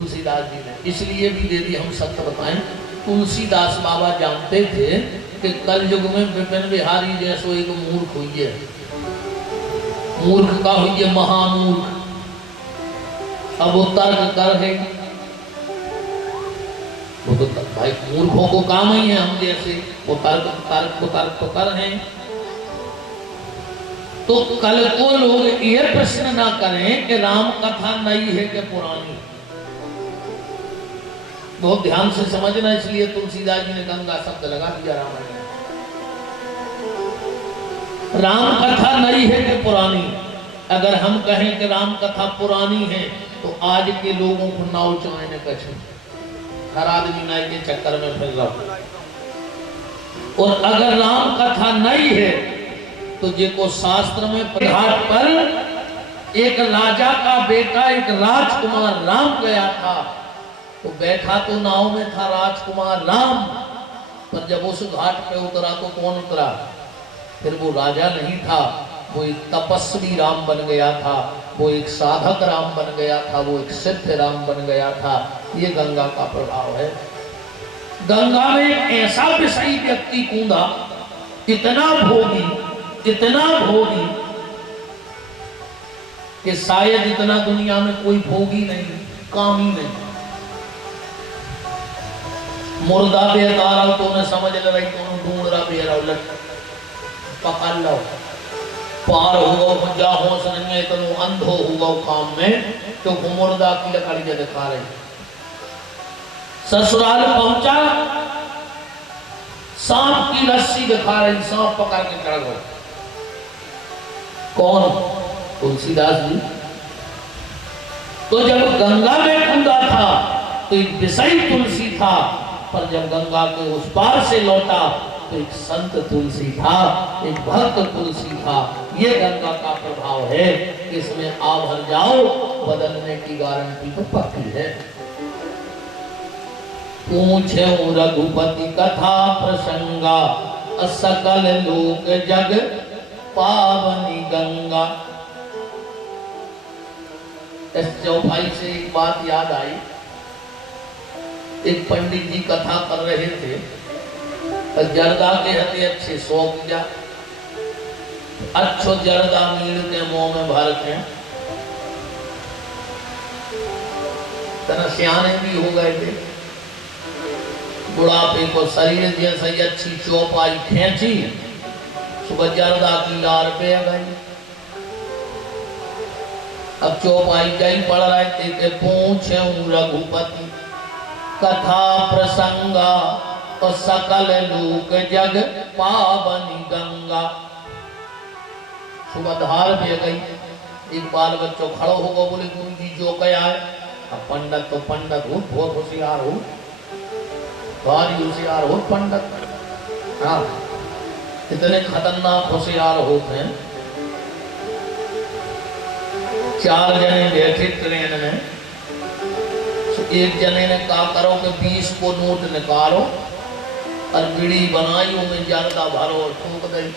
तुलसीदास जी ने इसलिए भी दे दी। हम सत्य बताएं, तुलसीदास बाबा जानते थे कि कल युग में विपिन बिहारी जैसो एक मूर्ख हुई है। मूर्ख का हुई है महामूर्ख। अब वो तर्क कर है, वो तो भाई मूर्खों को काम ही है हम जैसे, वो तर्क तो कर हैं। तो कल को लोग ये प्रश्न ना करें कि राम कथा नई है कि पुरानी। बहुत ध्यान से समझना, इसलिए तुलसीदास जी ने गंगा शब्द लगा दिया रामायण में। राम कथा नई है कि पुरानी। अगर हम कहें कि राम कथा पुरानी है तो आज के लोगों को नाव चलाने का छूट, हर आदमी नाई के चक्कर में फिर रहा। और अगर राम कथा नई है तो जिनको शास्त्र में घाट पर एक राजा का बेटा एक राजकुमार राम गया था, तो बैठा तो नाव में था राजकुमार राम, पर जब उस घाट पे उतरा तो कौन उतरा? फिर वो राजा नहीं था, वो एक तपस्वी राम बन गया था, वो एक साधक राम बन गया था, वो एक सिद्ध राम बन गया था। ये गंगा का प्रभाव है। गंगा में एक ऐसा विषयी व्यक्ति कूदा, इतना भोगी कि शायद इतना दुनिया में कोई भोगी नहीं, कामी नहीं। मुर्दा बेदारा तो उन्हें समझ ले रही, तो ढूंढ रहा बेरा उलट पकड़ लो, पार हुआ जा होश नहीं है, तो अंधो हुआ काम में, तो मुर्दा की लकड़ी दिखा रही। ससुराल पहुंचा, सांप की रस्सी दिखा रही, सांप पकड़ के चढ़ गए। कौन? तुलसीदास जी। तो जब गंगा में कूदा था तो एक विषयी तुलसी था, पर जब गंगा के उस पार से लौटा तो एक संत तुलसी था, एक भक्त तुलसी था। ये गंगा का प्रभाव है। इसमें आ भर जाओ, बदलने की गारंटी तो पक्की है। पूछे रघुपति कथा प्रसंगा, सकल लोक जग पावनी गंगा। इस चौपाई से एक बात याद आई। एक पंडित जी कथा कर रहे थे, जर्दा के हते अच्छे सौ किया, अच्छो जर्दा मील के मुंह में भर के तना सियाने भी हो गए थे। बुढ़ापे को शरीर जैसे अच्छी चौपाई खींची, सुबह जर्दा की लार पे गई। अब चौपाई कहीं पढ़ रहे थे कि पूछे रघुपति कथा प्रसंगा, और सकल लोक जग पावनी गंगा। सुबह धार पे गई। एक बाल बच्चों खड़ो होगा, बोले गुरु जी जो कया है। अब पंडित तो पंडित हो, बहुत होशियार हो, भारी होशियार हो पंडित। हाँ, इतने खतरनाक होशियार होते हैं। चार जने बैठे ट्रेन में, एक जने ने कहा करो कि 20 को नोट निकालो और बीड़ी बनाई, उनमें जर्दा भरो और ठोक गई।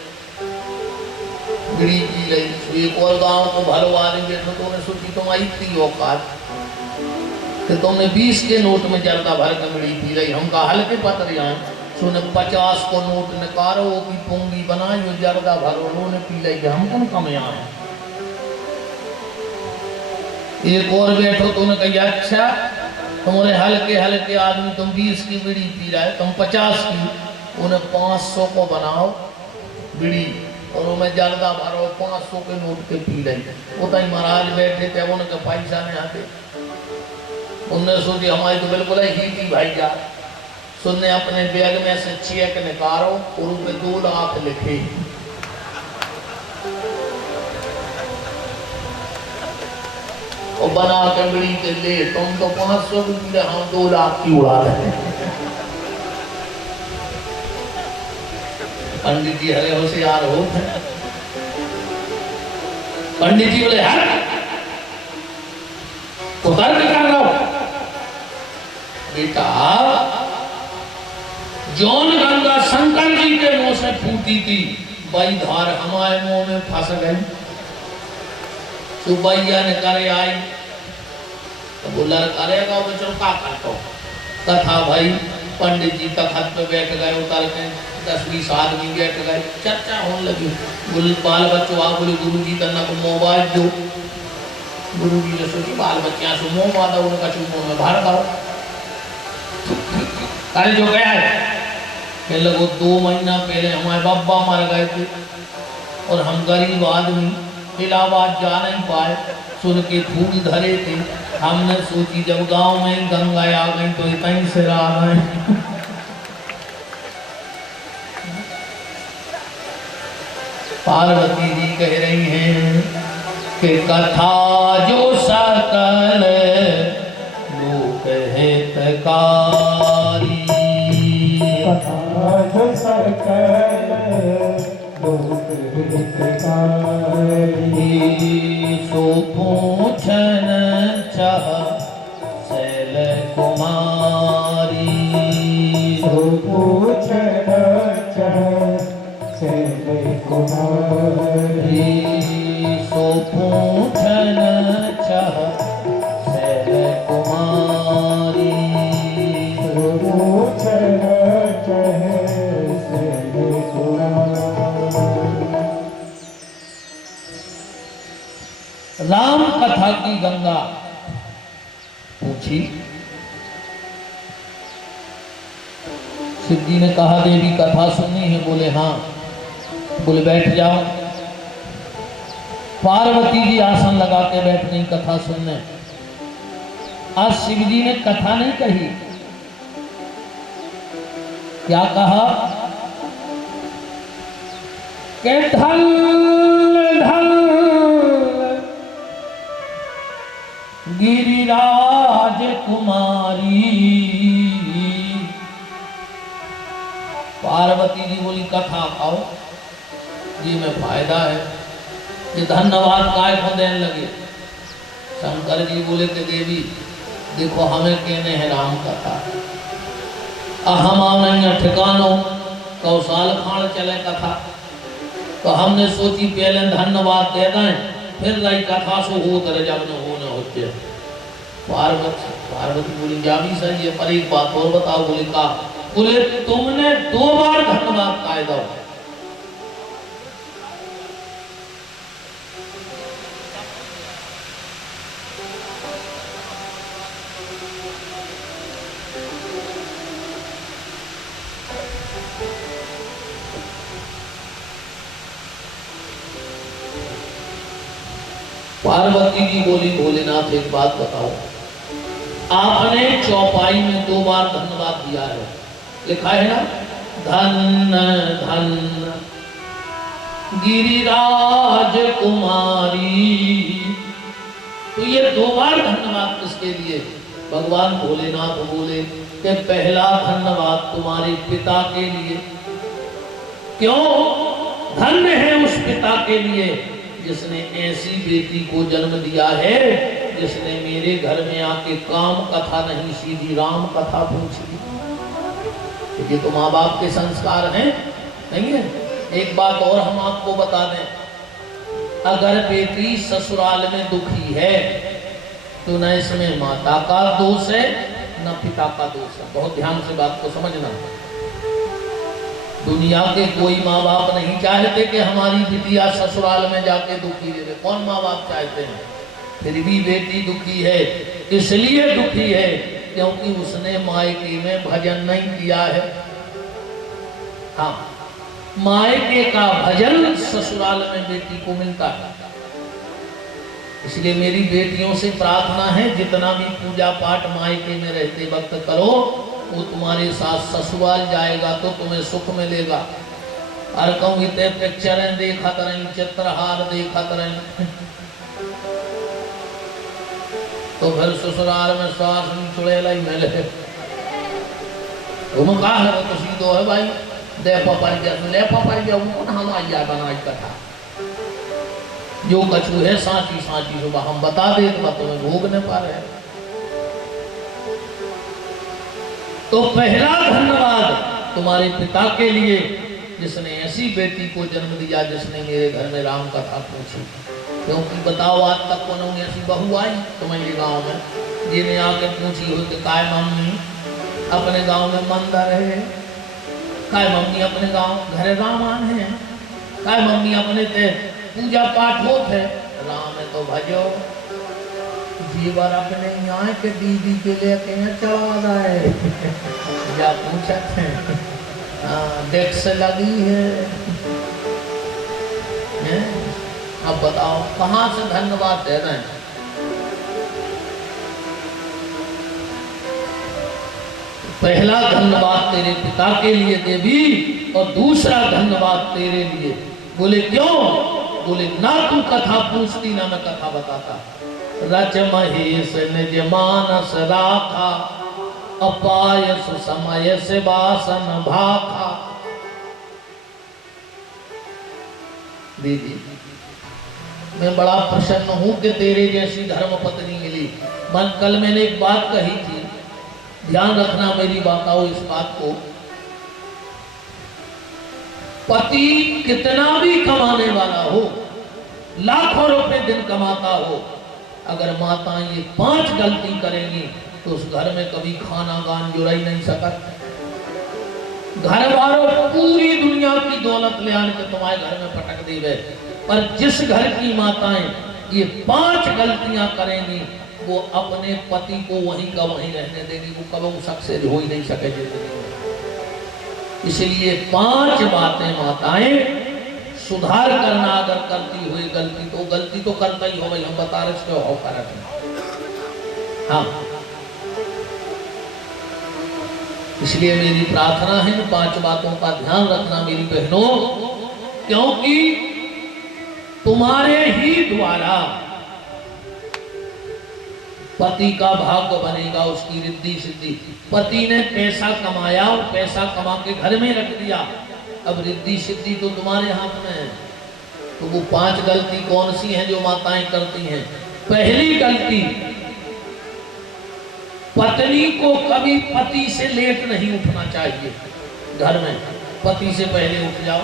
बीड़ी पी गई। एक और गांव को भरो आदमी बैठो, तो उन्हें सोची तुम आई थी औकात कि तुमने 20 के नोट में जर्दा भर के बीड़ी पी गई। हम कहा हल्के पत्र यहाँ सुने 50 को नोट निकालो की पुंगी बनाई और जर्दा भरो, उन्होंने पी ली। हम कौन कम यहाँ है? एक और बैठो तो उन्हें कही अच्छा तुम्हारे हल्के हल्के आदमी, तुम 20 की बीड़ी पी रहा है, तुम 50 की, उन्हें 500 को बनाओ बीड़ी और उनमें जर्दा भरो, 500 के नोट के पी रही। वो तो महाराज बैठे थे, उनके पैसा नहीं आते। उनने सोची हमारी तो बिल्कुल ही थी भाई जा। सुनने अपने बैग में से चेक निकालो और उनपे 2 लाख लिखे। और बना के बीड़ी के ले, तुम तो 500 रुपये, हम 2 लाख की उड़ा रहे हैं। पंडित जी हरे होशियार हो। पंडित जी बोले हट, तो तर्क कर रहा हो बेटा। जौन गंगा शंकर जी के मुंह से फूटी थी, वही धार हमारे मुंह में फंस गई। सुबैया ने करे आई, तो वो लड़का रहेगा वो चलो का करता हो कथा भाई पंडित जी तखत पे बैठ गए उतर के 10-20 आदमी बैठ गए चर्चा होने लगी बोले बाल बच्चों आ बोले गुरु जी तन्ना को मोबाइल दो गुरु जी ने सोची बाल बच्चा से मोह मादा उनका चुम्बो में भार पाओ अरे जो गया है कहने लगो 2 महीना पहले हमारे बाबा मर गए थे और हम गरीब आदमी इलाहाबाद जा नहीं पाए सुन के फूल धरे थे हमने सोची जब गांव में गंगा आ गई तो इतनी से आ गए पार्वती जी कह रही हैं कि कथा जो सकल लोक हितकारी कथा जो सकल लोक हितकारी सो पूछन चाह शैल कुमारी सो पूछन चाह शैल कुमारी सो पूछन चाह शैल कुमारी सो पूछन चाह शैल कुमारी। राम कथा की गंगा पूछी शिव जी ने कहा देवी कथा सुननी है बोले हाँ बोले बैठ जाओ पार्वती जी आसन लगा के बैठ गई कथा सुनने आज शिव जी ने कथा नहीं कही क्या कहा कि धन धन गिरिराज कुमारी पार्वती जी बोली कथा खाओ जी में फायदा है ये धन्यवाद काय को देने लगे शंकर जी बोले कि देवी देखो हमें कहने हैं राम कथा हम नहीं ठिकानो कौशाल खान चले कथा तो हमने सोची पहले धन्यवाद दे दें फिर रही कथा सो हो करे जब न होने होते पार्वती बोली क्या भी सही है पर एक बात और बताओ बोले का बोले तुमने 2 बार धन्यवाद काय दो पार्वती जी बोली भोलेनाथ एक बात बताओ आपने चौपाई में 2 बार धन्यवाद दिया है लिखा है ना धन धन गिरिराज कुमारी तो ये 2 बार धन्यवाद किसके लिए भगवान भोलेनाथ बोले कि पहला धन्यवाद तुम्हारे पिता के लिए क्यों धन्य है उस पिता के लिए जिसने ऐसी बेटी को जन्म दिया है जिसने मेरे घर में आके काम कथा नहीं सीधी राम कथा पूछी ये तो माँ बाप के संस्कार हैं नहीं है। एक बात और हम आपको बता दें अगर बेटी ससुराल में दुखी है तो न इसमें माता का दोष है न पिता का दोष है बहुत ध्यान से बात को समझना दुनिया के कोई माँ बाप नहीं चाहते कि हमारी बिटिया ससुराल में जाके दुखी रहे कौन माँ बाप चाहते हैं फिर भी बेटी दुखी है इसलिए दुखी है क्योंकि उसने मायके में भजन नहीं किया है हाँ मायके का भजन ससुराल में बेटी को मिलता है इसलिए मेरी बेटियों से प्रार्थना है जितना भी पूजा पाठ मायके में रहते वक्त करो वो तुम्हारे साथ ससुराल जाएगा तो तुम्हें सुख मिलेगा और कहूँ इतने पिक्चरें देखत रही चित्रहार देखत रही तो फिर ससुराल में सास चुड़ैला ही मिले तुम कहा है तो सीधो है भाई ले पापा हम आइया बनाई कथा जो कछु है सांची सांची सुबह हम बता दे तो तुम्हें भोग न पा रहे तो पहला धन्यवाद तुम्हारे पिता के लिए जिसने ऐसी बेटी को जन्म दिया जिसने मेरे घर में राम कथा पूछी क्योंकि बताओ आज तक कौन ऐसी बहू आई तुम्हारे गांव में ये ने आके पूछी हो कि काय मम्मी अपने गांव में मंदिर है, काय मम्मी अपने गांव घरे रामान है, काय मम्मी अपने ते पूजा पाठ होत है, राम है तो भजो जीवर अपने यहाँ के दीदी के लिए कहीं चढ़ा रहा है या पूछते हैं देख से लगी है? अब बताओ कहाँ से धन्यवाद दे रहे हैं? पहला धन्यवाद तेरे पिता के लिए देवी और दूसरा धन्यवाद तेरे लिए। बोले क्यों? बोले ना तू कथा पूछती ना मैं कथा बताता। रच महेश निज मानस राखा अपायस समय से बासन भाखा। दीदी मैं बड़ा प्रसन्न हूं कि तेरे जैसी धर्म पत्नी मिली। मन कल मैंने एक बात कही थी, ध्यान रखना मेरी बातों इस बात को। पति कितना भी कमाने वाला हो, लाखों रुपए दिन कमाता हो, अगर माताएं ये 5 गलती करेंगी तो उस घर में कभी खाना गान जुड़ा ही नहीं सकता। घर वालों पूरी दुनिया की दौलत ले आने के तुम्हारे घर में पटक दी गए, पर जिस घर की माताएं ये 5 गलतियां करेंगी वो अपने पति को वहीं का वहीं रहने देगी, वो कभी सक्सेस हो ही नहीं सके जिंदगी में। इसलिए 5 बातें माताएं सुधार करना अगर करती हुई गलती तो करता ही हो भाई, हम बता रहे इसके हो कर। हाँ इसलिए मेरी प्रार्थना है 5 बातों का ध्यान रखना मेरी बहनों, क्योंकि तुम्हारे ही द्वारा पति का भाग्य बनेगा, उसकी रिद्धि सिद्धि। पति ने पैसा कमाया और पैसा कमा के घर में रख दिया, अब रिद्धि सिद्धि तो तुम्हारे हाथ में है। तो वो 5 गलती कौन सी हैं जो माताएं करती हैं? पहली गलती, पत्नी को कभी पति से लेट नहीं उठना चाहिए। घर में पति से पहले उठ जाओ।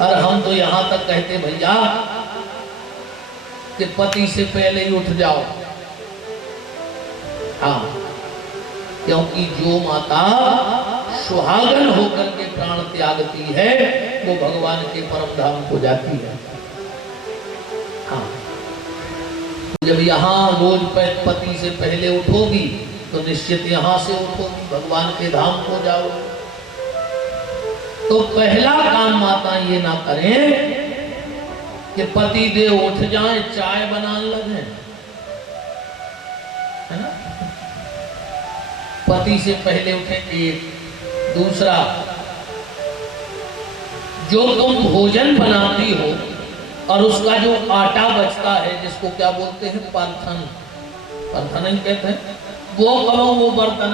और हम तो यहां तक कहते भैया कि पति से पहले ही उठ जाओ। हाँ, क्योंकि जो माता सुहागन होकर के प्राण त्यागती है वो भगवान के परम धाम को जाती है। हाँ, जब यहाँ रोज पति से पहले उठोगी तो निश्चित यहाँ से उठोगी, भगवान के धाम को जाओगी। तो पहला काम माता ये ना करें कि पति देव उठ जाए चाय बनाने लगे, है ना? पति से पहले उठे। एक दूसरा, जो तुम भोजन बनाती हो और उसका जो आटा बचता है, जिसको क्या बोलते हैं, परथन, परथन ही कहते हैं, वो करो वो बर्तन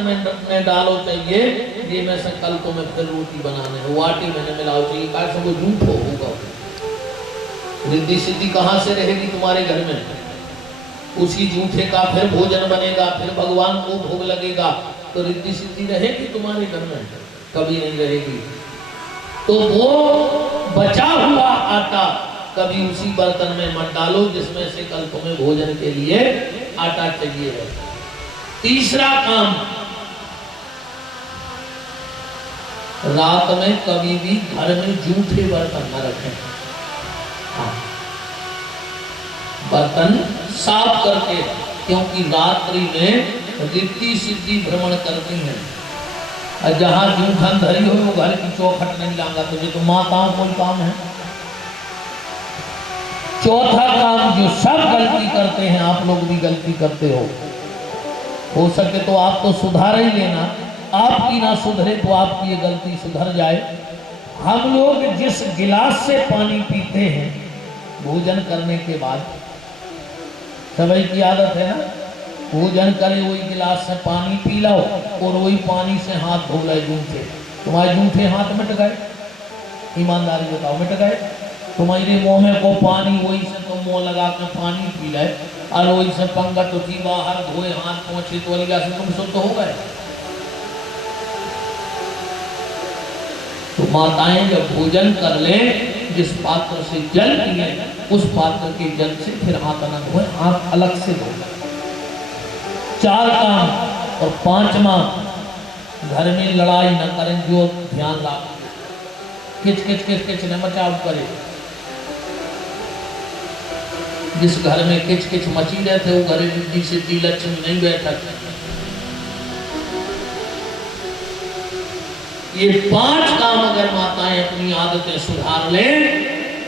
में डालो चाहिए। ये में से कल तो मैं फिर रोटी बनाने है, वो आटे में मिलाओ चाहिए। कैसे वो झूठ होगा? रिद्धि सिद्धि कहाँ से रहेगी तुम्हारे घर में? उसी झूठे का फिर भोजन बनेगा, फिर भगवान को भोग लगेगा, तो रिद्धि सिद्धि रहेगी तुम्हारे घर में? कभी नहीं रहेगी। तो वो बचा हुआ आटा कभी उसी बर्तन में मत डालो जिसमें से कल तुम्हें भोजन के लिए आटा चाहिए है। तीसरा काम, रात में कभी भी घर में जूठे बर्तन न रखें। हाँ, बर्तन साफ करके, क्योंकि रात्रि में रिद्धि सिद्धि भ्रमण करती हैं। और जहां जूठन धरी हो वो घर की चौखट नहीं लांगा, तुझे तो माताओं को काम है। चौथा काम, जो सब गलती करते हैं आप लोग भी गलती करते हो सके तो आप तो सुधार ही लेना, आपकी ना सुधरे तो आपकी ये गलती सुधर जाए। हम लोग जिस गिलास से पानी पीते हैं भोजन करने के बाद, सभी की आदत है ना, भोजन करे वही गिलास से पानी पी लो और वही पानी से हाथ धो ले जूठे। तुम्हारे जूठे हाथ मिट गए? ईमानदारी बताओ, मिट गए? तुम्हारे मुंह में को पानी वही से तुम मुंह लगा कर पानी पी ले और वही से पंगत उठी बाहर धोए हाथ पहुंचे तो वाली से तुम शुद्ध हो गए। तो माताएं जब भोजन कर ले, जिस पात्र से जल पिए उस पात्र के जल से फिर हाथ न धोए, हाथ अलग से धो। 4 काम, और 5वां घर में लड़ाई न करें, जो ध्यान ला किच किच किच किच न मचाव करे। जिस घर में किच किच मची रहते वो घर रिद्धि सिद्धि लक्ष्मी नहीं बैठक। ये 5 काम अगर माताएं अपनी आदतें सुधार लें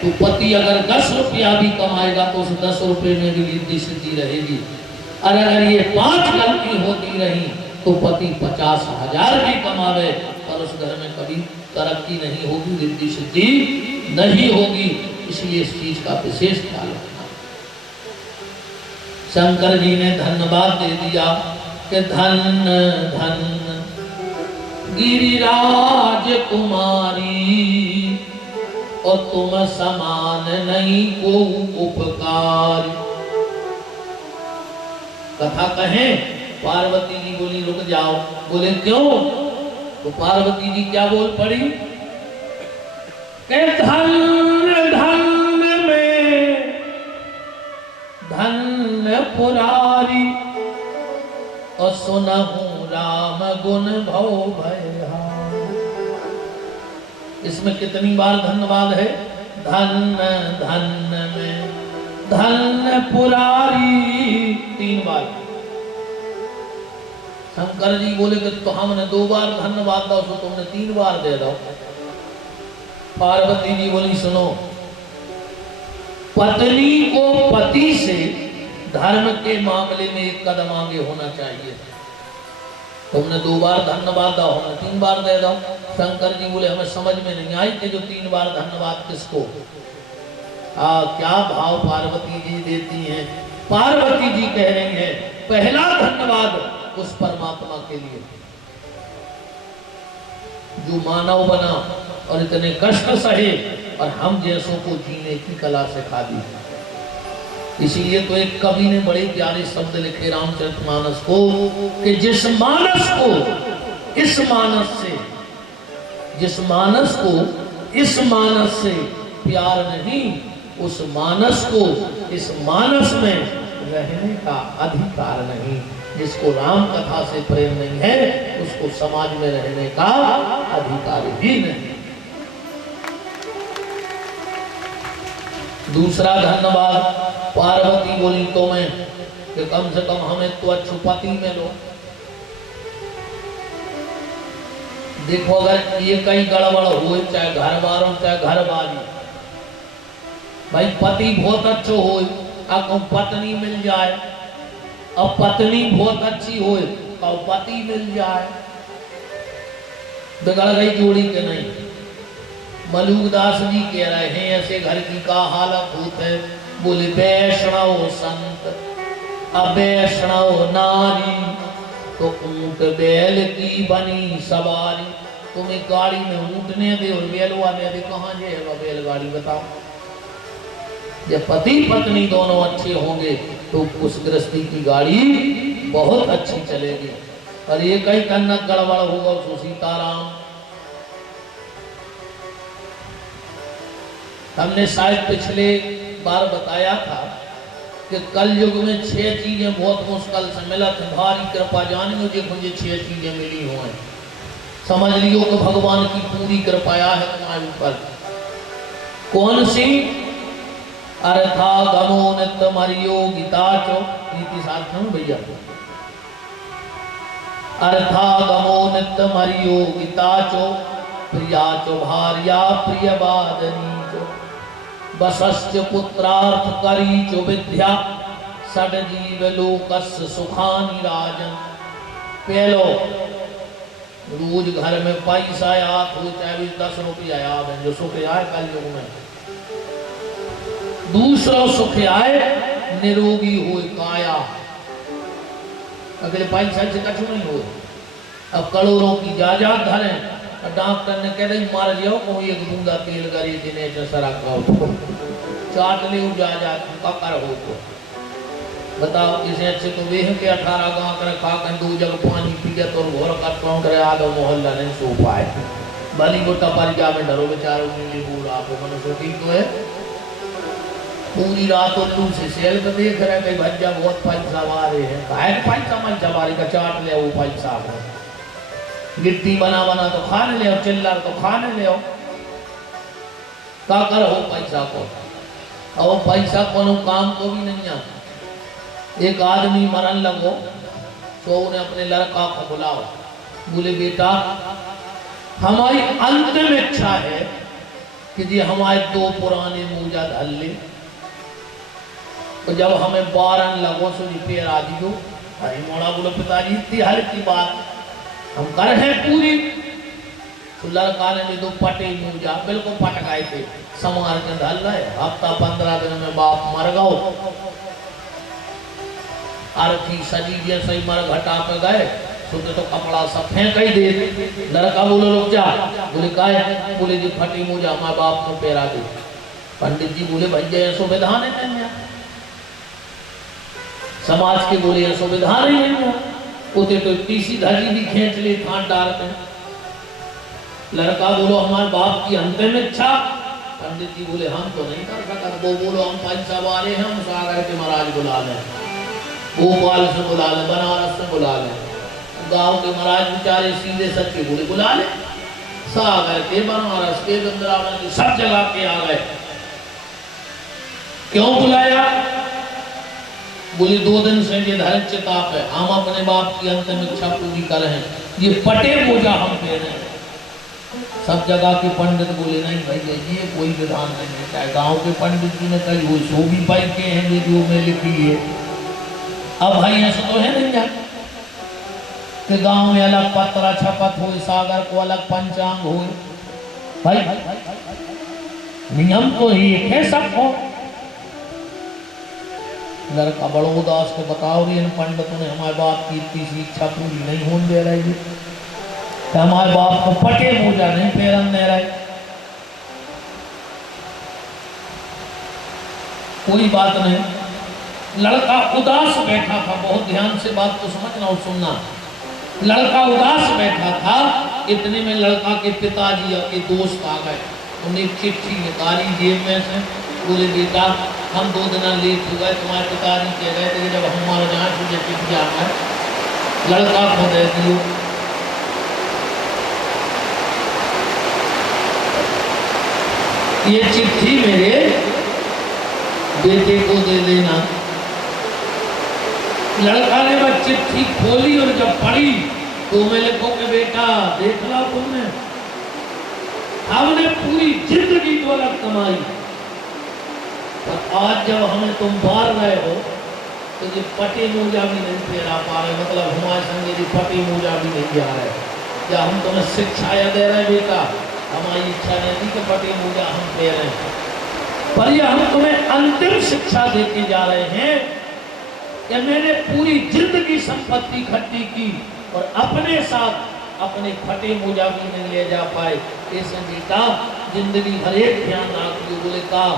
तो पति अगर 10 रुपया भी कमाएगा तो उस 10 रुपये में भी रिद्धि सिद्धि रहेगी। और अगर ये 5 गलती होती रही तो पति 50,000 भी कमावे पर उस घर में कभी तरक्की नहीं होगी, रिद्धि सिद्धि नहीं होगी। इसलिए इस चीज का विशेष ख्याल रखना। शंकर जी ने धन्यवाद दे दिया कि धन धन गिरिराज कुमारी और तुम समान नहीं को उपकार। कथा कहें, पार्वती जी बोली रुक जाओ। बोले क्यों? तो पार्वती जी क्या बोल पड़ी कि धन धन में धन पुरारी और सुनहु राम गुण भव भयहारी। इसमें कितनी बार धन्यवाद है? धन धन में धन पुरारी 3 बार। शंकर जी बोले कि तो हमने 2 बार धन्यवाद दो तो तुमने 3 बार दे दो। पार्वती जी बोली सुनो, पत्नी को पति से धर्म के मामले में 1 कदम आगे होना चाहिए। तुमने 2 बार धन्यवाद दो, हमने 3 बार दे दो। शंकर जी बोले हमें समझ में नहीं आई कि जो 3 बार धन्यवाद किसको? क्या भाव पार्वती जी देती हैं। पार्वती जी कह रही हैं पहला धन्यवाद उस परमात्मा के लिए जो मानव बना और इतने कष्ट सहे और हम जैसों को जीने की कला सिखा दी। इसीलिए तो एक कवि ने बड़े प्यारे शब्द लिखे रामचरितमानस को कि जिस मानस को इस मानस से प्यार नहीं, उस मानस को इस मानस में रहने का अधिकार नहीं। जिसको राम कथा से प्रेम नहीं है उसको समाज में रहने का अधिकार भी नहीं। दूसरा धन्यवाद पार्वती बोली तो मैं कि कम से कम हमें तो पति में लो। देखो अगर ये कई गड़बड़ हो, चाहे घर वालों चाहे घर वाली, भाई पति बहुत अच्छो हो, आपको पत्नी मिल जाए, और पत्नी बहुत अच्छी हो और पति मिल जाए, बिगड़ गई जोड़ी के नहीं। मलूकदास जी कह रहे हैं ऐसे घर की का हालत होत है। बोले वैष्णव संत अवैष्णव नारी तो ऊंट बैल की बनी सवारी। तुम्हें गाड़ी में ऊँटने दे और बैलवा दे, कहाँ जाएगा बैलगाड़ी बताओ। जब पति पत्नी दोनों अच्छे होंगे तो उस गृहस्थी की गाड़ी बहुत अच्छी चलेगी। और ये कहीं कन्नक गड़बड़ होगा तो सीताराम। हमने शायद पिछले बार बताया था कि कल युग में 6 चीजें बहुत मुश्किल से मिला थे। भारी कृपा जानी मुझे 6 चीजें मिली हुई हैं। समझ लियो कि भगवान की पूरी कृपा है तुम्हारे ऊपर। कौन सी? अर्था गमो नित्य मरियो गीता चो नीति साथ में भैया। अर्था गमो नित्य मरियो गीता चो प्रिया चो भार्या प्रिय वादनी चो बसस्य पुत्रार्थ करी चो विद्या सड जीव लोकस सुखानी राजन। पहलो रोज घर में पैसा याद हो, चाहे 10 रुपया याद है जो सुख आए कल युग में। दूसरा सुख आए निरोगी हो काया, अगले पैसा से कछु नहीं हो। अब करोड़ों की जायदाद धरे, डॉक्टर ने कह रही मार लियो को 1 बूंदा तेल गरी दिने सरा खाओ चाट ले जायदाद का कर हो तो बताओ। इसे अच्छे तो वेह के 18 गांव कर खा कर 2 जग पानी पिया तो घोर का टोंक करे आदो मोहल्ला नहीं सो पाए। भली गोटा पर जा में डरो बेचारो नीली बूढ़ा को मन सोटी तो है। पूरी रात उल्लू से सेल कर देख रहे भाई भज्जा बहुत पैसा वारे हैं काहे पैसा मन चबारी का चाट ले वो पैसा गिट्टी बना बना तो खाने ले चिल्ला तो खाने ले का कर हो पैसा को और पैसा कोनो काम को भी नहीं आता। एक आदमी मरन लगो तो उन्हें अपने लड़का को बुलाओ, बोले बेटा हमारी अंतिम इच्छा है कि जी हमारे 2 पुराने मूजा धल ले, तो जब हमें 12 लगो सो पैर आ दियो। अरे मोड़ा बोलो पिताजी इतनी हल्की बात हम कर हैं पूरी। तो लड़का ने 2 पटे मूजा बिल्कुल पट गए थे समार के धल रहे। हफ्ता 15 दिन में बाप मर गओ, अर्थी सजी जैसे ही मर घटा पे गए सोचे तो कपड़ा सब फेंक ही दे। लड़का बोले रुक जा, बोले काय, बोले जी फटी मूजा माँ बाप को पैरा दे। पंडित जी बोले भैया ऐसो विधान है नहीं, समाज के बोले ऐसो विधान ही नहीं है, उसे तो तीसी धाजी भी खींच ले कांट डालते। लड़का बोलो हमारे बाप की अंतिम इच्छा। पंडित जी बोले हम तो नहीं कर सकते। वो बोलो हम पैसा वाले हैं, हम सागर के महाराज बुला लें, भोपाल से बुला लें, बनारस से बुला लें, गांव के महाराज बेचारे सीधे सच्चे बोले बुला ले। सागर के, बनारस के, वृंदावन के सब जगह के आ गए। क्यों बुलाया? बोले 2 दिन से ये धर्म चिताप है, हम अपने बाप की अंतिम इच्छा पूरी कर रहे हैं, ये पटे पूजा हम दे रहे हैं। सब जगह के पंडित बोले नहीं भैया ये कोई विधान नहीं है। चाहे गांव के पंडित जी ने कही वो सो भी पाई के हैं जो में लिखी है। अब भाई ऐसा तो है नहीं जाए कि गांव में अलग पत्रा छपत हो, सागर को अलग पंचांग हो। भाई नियम तो एक है सबको। लड़का बड़ो उदास को बताओ इन पंडितों ने हमारे बाप की इतनी इच्छा पूरी नहीं होने दे रही है, हमारे बाप को पटे पूजा नहीं पेरन दे रहे। कोई बात नहीं। लड़का उदास बैठा था, बहुत ध्यान से बात को समझना और सुनना। लड़का उदास बैठा था, इतने में लड़का के पिताजी के दोस्त आ गए। उन्हें चिट्ठी निकाली जेब में से, बोले बेटा हम 2 दिन लेट हो गए, तुम्हारे पिताजी कह गए थे जब हम मार जाए तुझे चिट्ठी आना है, लड़का को दे दियो। ये चिट्ठी मेरे बेटे को दे देना। लड़का ने वह चिट्ठी खोली और जब पढ़ी तो मैं लिखो कि बेटा देख लो तुमने, हमने पूरी जिंदगी दौलत कमाई और आज जब हमें तुम बार रहे हो तो ये पटी मूजा भी नहीं फेरा पा रहे, मतलब हमारे संगे ये पटी मूजा भी नहीं जा रहे। या हम तुम्हें शिक्षा दे रहे बेटा, हमारी इच्छा नहीं थी कि पटी मूजा हम दे रहे हैं, पर ये हम तुम्हें अंतिम शिक्षा देके जा रहे हैं कि मैंने पूरी जिंदगी संपत्ति इकट्ठी की और अपने साथ अपने फटे मूजा भी नहीं ले जा पाए। ऐसे बेटा जिंदगी भर एक ध्यान रखियो। बोले कहा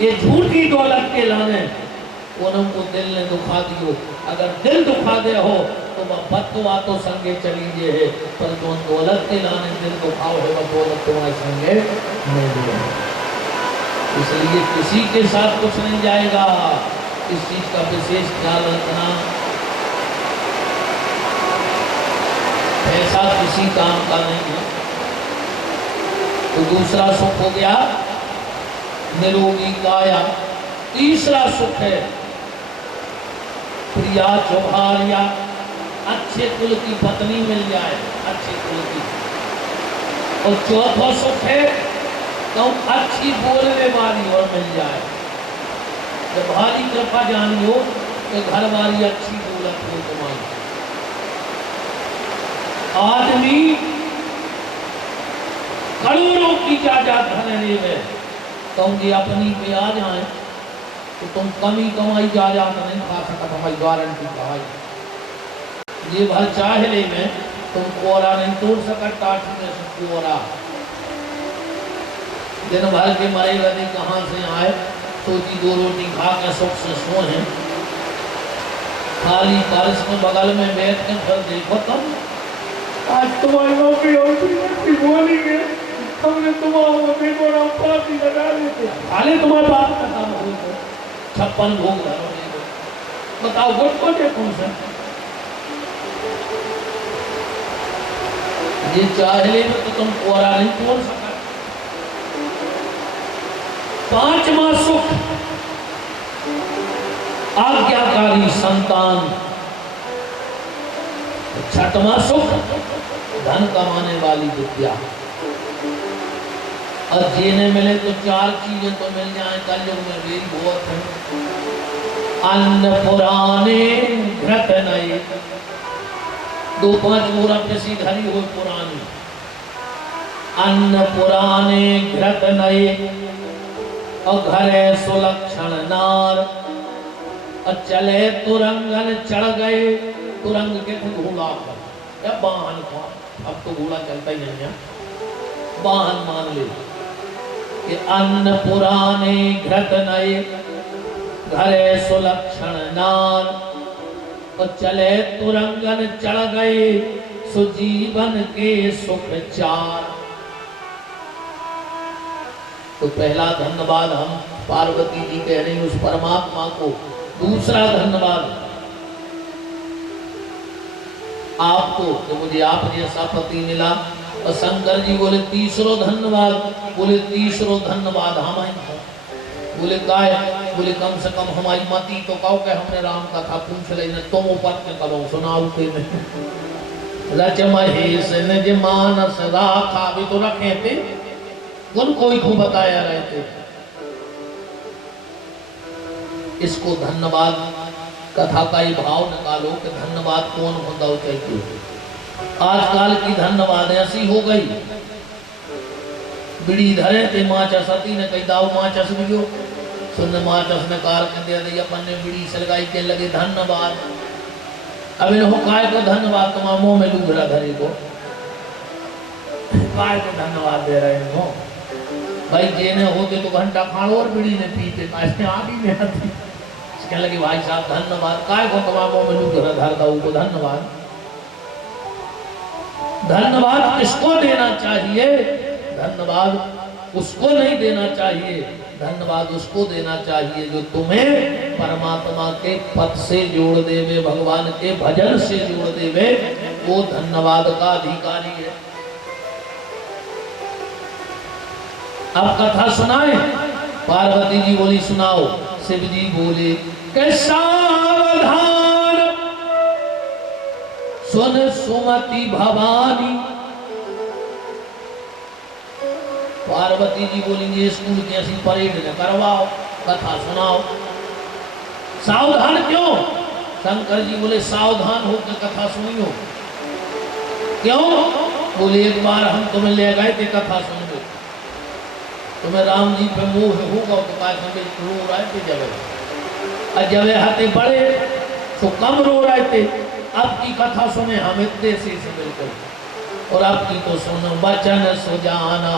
ये झूठी दौलत के लाने उनको दिल ने दुखा दियो। अगर दिल दुखा दे हो तो वह बददुआ तो संगे चली है, पर जो दौलत के लाने दिल दुखाओ है वह दौलत तुम्हारे संगे नहीं दे। इसलिए किसी के साथ कुछ नहीं जाएगा, इस चीज का विशेष ख्याल रखना। पैसा किसी काम का नहीं है। तो दूसरा सुख हो गया निरोगी काया। तीसरा सुख है प्रिया चौहारिया, अच्छे कुल की पत्नी मिल जाए, अच्छे कुल की। और चौथा सुख है तो अच्छी बोलने वाली और मिल जाए। जब भारी कृपा जानी हो तो घर वाली अच्छी बोलत हो तुम्हारी। आदमी करोड़ों की जायदाद धन में तुम ये अपनी पे आ जाए तो तुम कमी कमाई जायदाद नहीं खा सकता, हमारी गारंटी भाई। ये भर चाहले में तुम कोरा नहीं तोड़ सकता, टाटी में से कोरा। दिन भर के मरे गए कहाँ से आए, सोची 2 रोटी खा के सुख से सोए। खाली पर्स में बगल में बैठ के फिर देखो तुम आज तुम्हारी नौकरी बोलेंगे हमने तुम्हारा बेटो राम फांसी लगा देते हाले तुम्हारे बाप का काम हो 56 भोग धरो बताओ गोट को दे कौन सा ये चाहले में तो तुम कोरा नहीं तोड़ सका 5वां सुख आज्ञाकारी संतान 6वां सुख धन कमाने वाली विद्या और जीने मिले तो 4 चीजें तो मिल जाए कलयुग में भी बहुत है अन्न पुराने घृत नए 2-5 बोरा पेशी धरी हो पुरानी अन्न पुराने घृत नए और घरे सुलक्षण नार और चले तुरंगन चढ़ गए तुरंग के घोड़ा या वाहन था अब तो घोड़ा चलता ही नहीं है वाहन मान ले कि अन्न पुराने घृत नए घरे सुलक्षण नार और चले तुरंगन चढ़ गए सुजीवन के सुख चार। तो पहला धन्यवाद हम पार्वती जी कह रही उस परमात्मा को। दूसरा धन्यवाद आपको तो मुझे आप जैसा पति मिला। और शंकर जी बोले तीसरो धन्यवाद बोले तीसरो धन्यवाद हमारे बोले काय बोले कम से कम हमारी मती तो कहो के हमने राम कथा पूछ लेना तुम ऊपर के कहो सुनाओ के रच महेश निज मानस राखा भी तो रखे थे उनको ही खूब बताया रहे थे। इसको धन्यवाद कथा का ही भाव निकालो कि धन्यवाद कौन होता चाहिए। आजकल की धन्यवाद ऐसी हो गई बिड़ी धरे थे माचा सती ने कही दाऊ माचस बियो सुन माचस ने कार के दे दी अपन ने बिड़ी सलगाई के लगे धन्यवाद। अब इन काय को धन्यवाद तुम मुंह में लूगरा धरे को काय को धन्यवाद दे रहे हो भाई जेने होते तो घंटा खान और बिड़ी ने पीते ऐसे आगे में आती कहने लगे भाई साहब धन्यवाद काय को तुम मुंह में लूगरा धर दाऊ को धन्यवाद। धन्यवाद किसको देना चाहिए? धन्यवाद उसको नहीं देना चाहिए। धन्यवाद उसको देना चाहिए जो तुम्हें परमात्मा के पद से जोड़ देवे भगवान के भजन से जोड़ देवे वो धन्यवाद का अधिकारी है। अब कथा सुनाए पार्वती जी बोली सुनाओ। शिव जी बोले के सावधान सुन सुमति भवानी। पार्वती जी बोलेंगे स्कूल की ऐसी परेड न करवाओ कथा सुनाओ। सावधान क्यों? शंकर जी बोले सावधान होकर कथा सुनियो। क्यों? बोले एक बार हम तुम्हें ले गए थे कथा सुनने तुम्हें राम जी पे मोह होगा तो काय समझ रो रहे थे जब जब हाथे बड़े तो कम रो रहे थे। अब की कथा सुने हम इतने से बिल्कुल और आपकी तो सुनो बचन सुजाना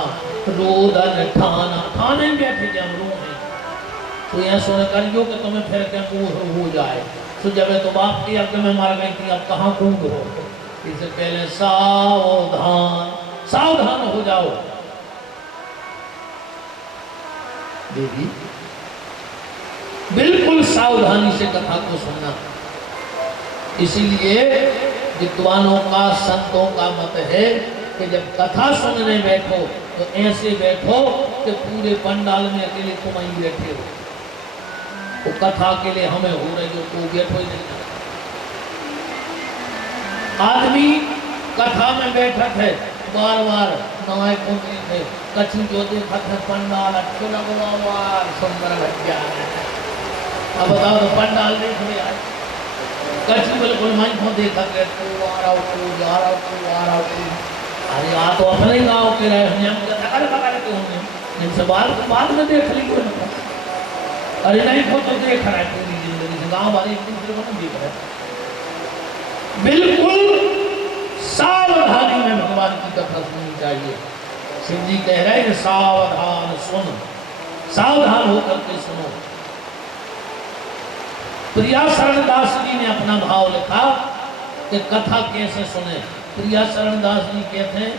रोदन ठाना ठाने बैठे जब रो में तो यह सुन करियो कि तुम्हें फिर क्या हो जाए। तो जब तो बाप की अब में मर गई थी अब कहाँ कूद हो। इससे पहले सावधान सावधान हो जाओ। देखिए बिल्कुल सावधानी से कथा को सुनना। इसीलिए विद्वानों का संतों का मत है कि जब कथा सुनने बैठो तो ऐसे बैठो कि पूरे पंडाल में अकेले तुम ही बैठे हो। तो कथा के लिए हमें हो रही हो तो बैठो ही नहीं। आदमी कथा में बैठक है बार बार नवाए पहुंचे थे कछु जो देखा था पंडाल अच्छो लगवा सुंदर भज्जा। अब बताओ तो पंडाल देख लिया कछु बिल्कुल मैं को देखा के तू आ रहा तू अरे आ तो अपने ही गाँव के रहे हम कथा कर के होंगे जिनसे बाद में देख ली कोई ना। अरे नहीं को तो देख रहा है पूरी जिंदगी से गाँव वाले एक दूसरे को नहीं देख रहे। बिल्कुल सावधानी में भगवान की कथा सुननी चाहिए। शिव जी कह रहे हैं सावधान सुन सावधान होकर के सुनो। प्रिया शरण दास जी ने अपना भाव लिखा कि कथा कैसे सुने। प्रिया शरण दास जी कहते हैं